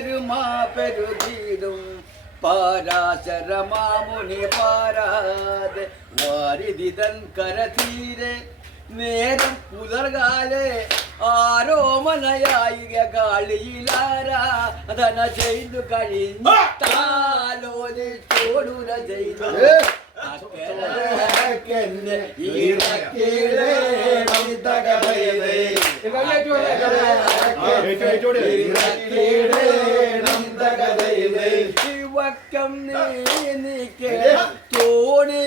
പെരുമാ പെരുതീടും പാരാശരമാമുനി പാരാതെ വാരിതിതൻ കരതീരെ. നേരം പുലർകാലെ ആരോമനയായിക കാളിയിലാരാ. ധന ചെയ്തു കഴിഞ്ഞാലോചോടുര ചെയ്തു. ഈ ശിവക്കം നീക്കെ തോണി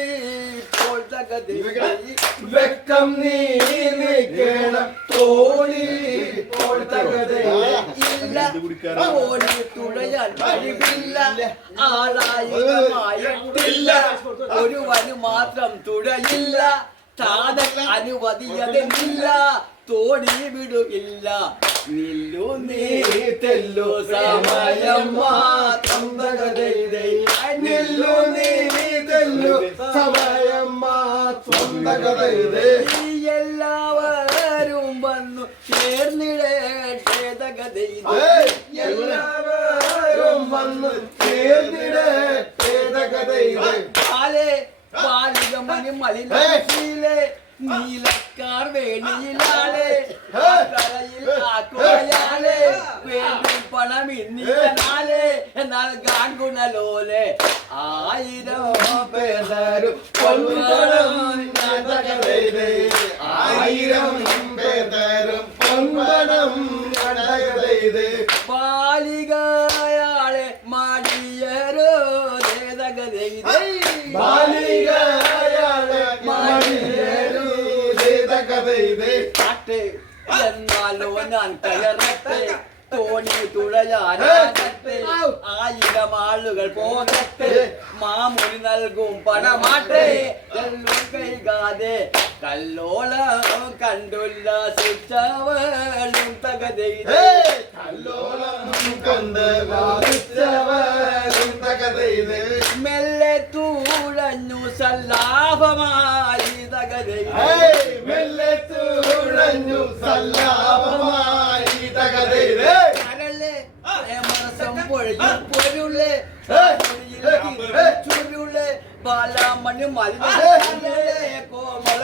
വെക്കം നീ നിൽക്കണം തോണി ഇല്ല. തോണി തുഴയാൻ കഴിവില്ല. ആളായില്ല ഒരുവന് മാത്രം തുഴയില്ല. താതൻ അനുവദിയതെന്നില്ല തോണി വിടുകില്ല. നില്ലു നീ തെല്ലു സമയം മാത്രം തകതൈതൈ നില്ലു നീ തെല്ലു സമയം മാത്രം തകതൈതേ ഈ എല്ലാവരും വന്നു ചേർന്നിടേണ്ടേ തകതൈതൈ എല്ലാവരും വന്നു ചേർന്നിടേ തകതൈതേ പാലേ പാലിക മണി നീലക്കാർ വേണിയിലാളെ. ആക്കുകയാളെ വേണ്ടി പണം ഇന്നിനാലെ എന്നാൽ ഗാൻഗുണലോലെ ആയിരം പേരും ആയിരം പേരും പൊൻപണം എന്നാലോ ഞാൻ കയറട്ടെ തോണി തുഴയാനത്തെ ആയിരം ആളുകൾ പോകട്ടെ മാമൂലി നൽകും പണമാട്ടെ എല്ലാം കൈകാതെ കല്ലോളം കണ്ടുല്ലാസിച്ചവളും തകതൈതേ കല്ലോളം കണ്ടുല്ലാസിച്ചവളും തകതൈതേ മെല്ലെ തൂഴഞ്ഞു സല്ലാഭമായി തുഴഞ്ഞു സല്ലാപമായി കരളെ മനസ്സം ബാലാമണി മലിനെ കോമള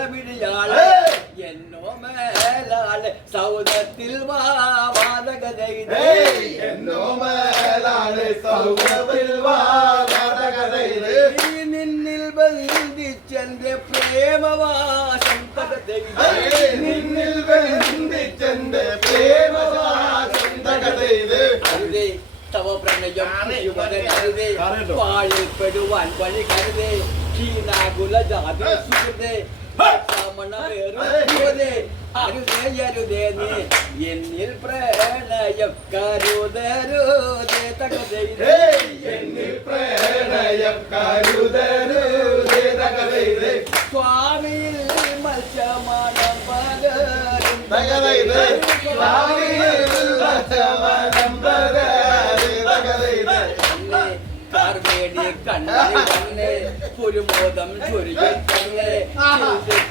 എന്നോ മേലാളെ. സൗദത്തിൽ വാതകതയിലേ. എന്നോ മേലാളെ. സൗദത്തിൽ വാതകതയിലേ. നിന്നിൽ ബന്ധിച്ചെന്റെ പ്രേമവാ. നിന്നിൽ ബന്ധിച്ചെന്റെ തകതൈതേ കരുതേ തവ പ്രണയം യുവതരുതേ വാഴിൽപ്പെടുവാൻ വഴി കരുതേ ക്ഷീണാകുല ജാതി സുഹൃതേ അരുതേ അരുതേ എന്നിൽ പ്രണയം കരുതരുതേ തകതൈതേ എന്നിൽ പ്രണയം കരുതരുതേ കുരുമോദം ചൊരിയും തന്നെ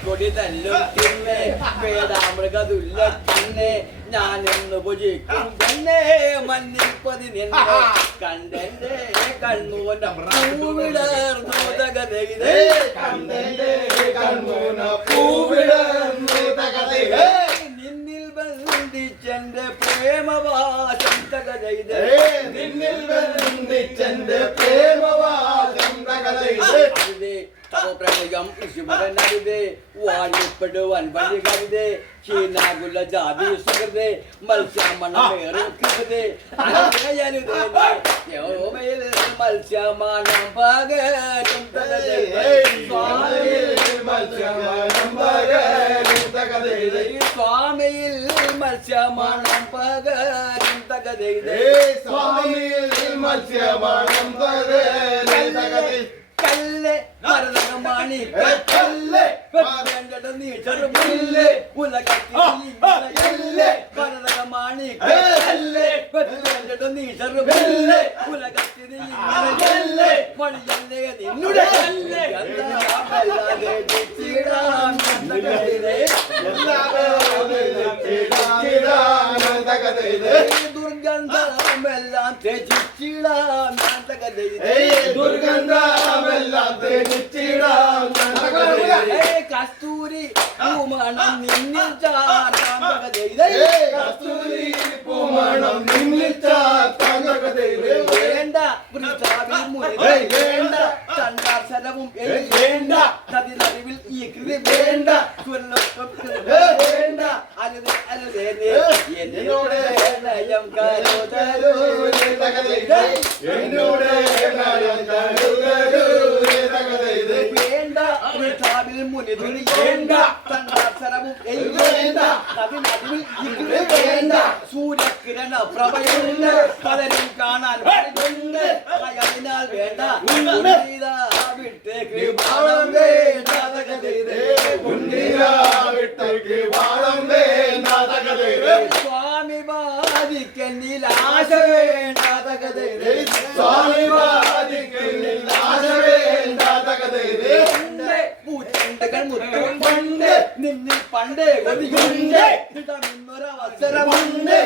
കൊടി തല്ലും തിന്നേ പേടാമൃഗതുല്ല തന്നെ ഞാൻ എന്ന് ഭുജിക്കും തന്നെ മഞ്ഞിൽ പതിനെന്നെ കണ്ടെന്റെ കണ്ണൂന പൂവിടർന്നു തകതൈതേ കണ്ണെന്റെ കൺമൂന തകതൈതേ നിന്നിൽ ബന്ധിച്ചെന്റെ അരുതേ തവ പ്രണയം ശിവരനരുതേ വാഴിപ്പെടുവാൻ വഴി കരുതേ ക്ഷീണാകുല ജാതി സുഹൃതേ മത്സ്യമണമേറും കരുതേ അരുതേ യോമയിൽ മത്സ്യമാണം പകരും സ്വാമിയിൽ മത്സ്യമാനം പകരും తగదైదే స్వామి మత్స్యమానం తగదే కల్లే మరణమాణి కల్లే వెంకట నీచరు పిల్లే ఉలగల్లే మరణమాణి కల్లే వెంకట నీచరు పిల్లే ఉలగత్తిది కల్లే మణియల్లే నిన్నుడే కల్లే అల్లాగే చిడా తగదే అల్లాగే చిడా తగదే ദുർഗന്ധമെല്ലാം ത്യജിച്ചിടാം ദുർഗന്ധമെല്ലാം. ഏയ് കസ്തൂരി പൂമണം നിന്നിൽ ചാർത്താം കസ്തൂരി പൂമണം നിന്നിൽ തകതയിതേ. വേണ്ട വേണ്ട. ചണ്ടാസരവും ഏയ് വേണ്ട. നദിനടുവിൽ ഈ കൃതി വേണ്ട. ചുവല്ലൊപ്പം ഏയ് വേണ്ട. അരുത് അരുതേ ഏയ് എന്നോട് ഹൃദയം തരൂ കരുതരൂ നീ തകതയിതേ. എന്നോട് കാര്യം തരൂ നീ തകതയിതേ. വേണ്ട വൃഥാവിൽ മുനിതുണി വേണ്ട. എയ് വേണ്ട. നദിനടുവിൽ ഈ കൃതി വേണ്ട. സൂര്യകിരണ പ്രഭയുണ്ട്. പലരും കാണാൻ ഉണ്ട് അതിനാൽ വേണ്ട. വിട്ടേക്ക് പണ്ട് ഗതിയുണ്ട് നിന്നൊരവസരമുണ്ട്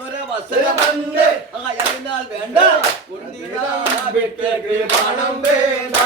ഒരവസരമുണ്ട് ആയതിനാൽ വേണ്ട ഉണ്ണിടാ വിട്ട് കൃപാണം വേണ്ട